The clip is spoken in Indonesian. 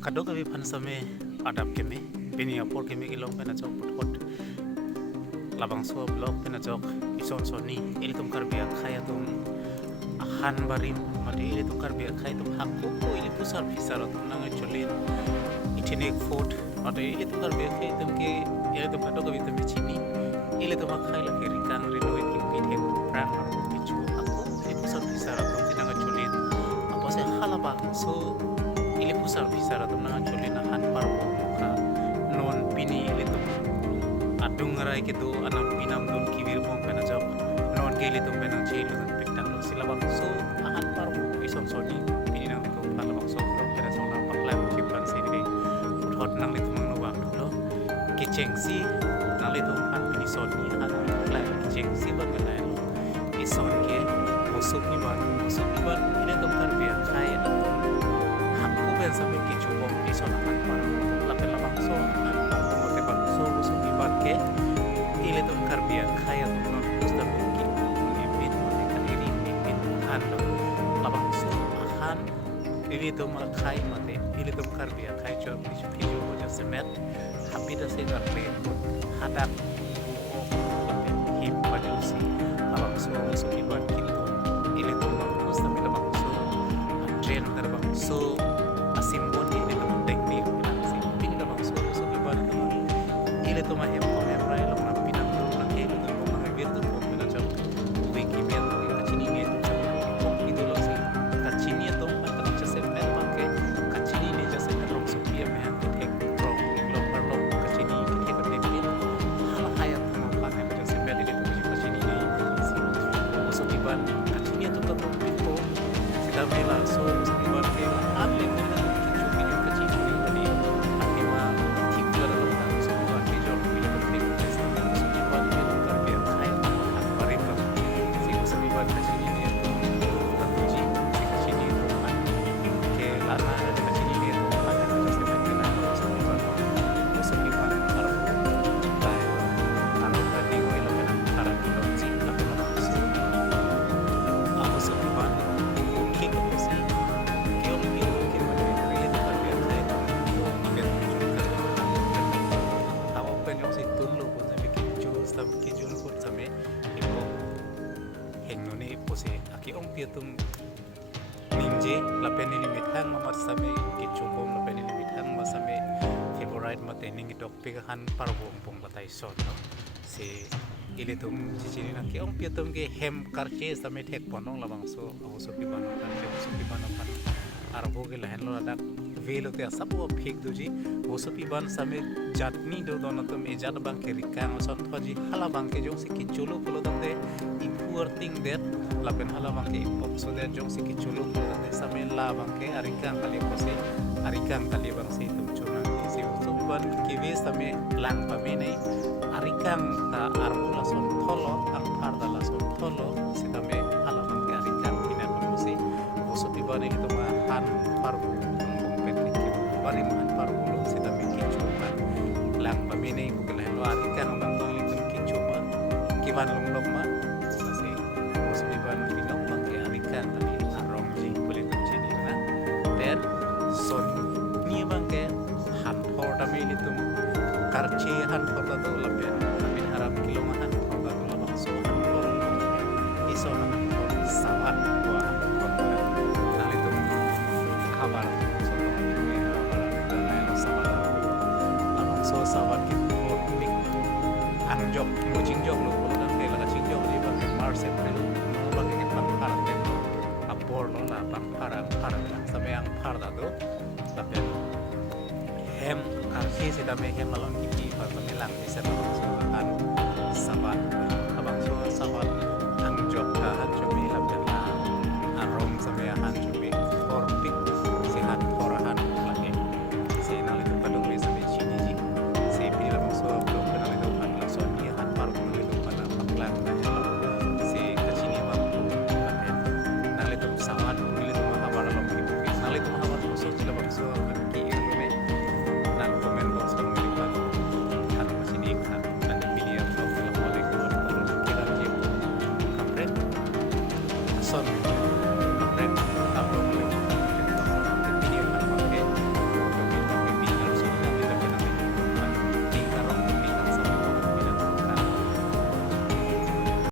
kadok kami pan same adap kemi bini apor kemi ilong pena jok puthot labang so blok pena jok ison soni ili tum karbia khaya tum han barim mate ili tum karbia khaya tum hakko ko ili pusar fisar tum nang cholin itinek food mate ili tum karbia khaya tum ke ili tum kadok kami tum chini ili tum khaya la kiri kang rido iki pithen pran kichu hakko ili pusar fisar tum tinang cholin apa se halaba so ili pusar fisar tum nang cholin han parbo ka non pini ili tum adung rai gitu anam pinam dun kibir pom pena jok non ke ili tum pena chilu dan pektang lo silabang so han parbo ison soni pini nang ko palabang so lo pena so nang paklam kipan se dei thot nang li tum no wa lo ke chengsi nang li tum han pini soni han paklam chengsi ban la ison ke musuk ni ban ili tum kar bia khai hakku ben sabe ke chubom ison han parbo la pela bang so han parbo ke bang so musuk ni ban ke ili tum kar bia khai tum non kusta be ke limit mane kadiri limit han labang so han ili tum khai mate ili tum kar bia khai cho pichu pichu bo semet habida se gar le hadak lape him pajusi labang so musuk ni ban kitu ili tum kusta be labang so train terbang so asimbon ili tum teknik si pin labang so musuk ni ban ili tum hem hem rai long na pinam na ke ili tum na virtu pom na jam wiki men kachini ne pom itu lo si kachini to pa ta se mer pa ke kachini ne jase long so pia me han ke pro long par long kachini ke ke ne hala hayat mo pa ne jase mer ile tum kachini ne si musuk ni ban kachini to to po sida mela so musuk ni ban ke an le ko na kichu kichu kachini ne tadi atima ठीक जरा लगता है musuk ni ban ke jo ile ko ne musuk ni ban ke kar bia khai han parim ka si musuk ni ban kachini ne to ji si kachini to an ke lana de kachini ne to an ka jase mer ke na musuk ni ban aro bai anu ka di ko ile na ara ki lo ji ka pe na musuk ni ban ke ko si ke on bi ke mane ile kar bia khai to ke tamo pen yung si tunlo po sa ki jun po sa me ipo hengno ni po si aki ong piatum ninje lapen ni limit hang mamar sa me ki chungom lapen ni limit hang ma sa me favorite mate ning dok pigahan parbo pong batay son no si ile tum chichini na ki ong piatum ke hem karche sa me thek ponong labang so so pi banong kan so pi banong kan arbo ke lahen lo adak velo te sabo phik duji oso pi ban same jatni do dono to me jat bang ke rikang son thoji hala bang ke jong se ki cholo polo dande I poor thing that lapen hala bang ke pop so that jong se ki cholo polo dande same la bang ke arikang kali pose arikang kali bang se tum chona se oso pi ban ke ve same lang pa me nei arikang ta arbo la son tholo ang phar da la son tholo se tame hala bang ke arikang kina pose oso pi ban ni to ma han parbo bari man parulo sita me kichuman lang pamine ko kala lo arikan bang to litum kichuma kiban longlok ma kasi musubi ban pinong bang ke arikan tali arong ji kulit chini na ter son ni bang ke han thor ta me litum karche han thor ta to lapen amin haram kilo ma han thor ta to labang so han thor iso han thor sawan wa han thor na litum kabar so sawan ki por mik ang jok mo ching jok lo ko dang ke la ching jok di ba ke mars april no ba ke pan par te apor no la pan par la sabe ang par da do sabe hem arke se da me hem malon ki pa ta me lang se ba so an sawan abang so sawan ang jok ka han chobi la arong sabe han chobi por pik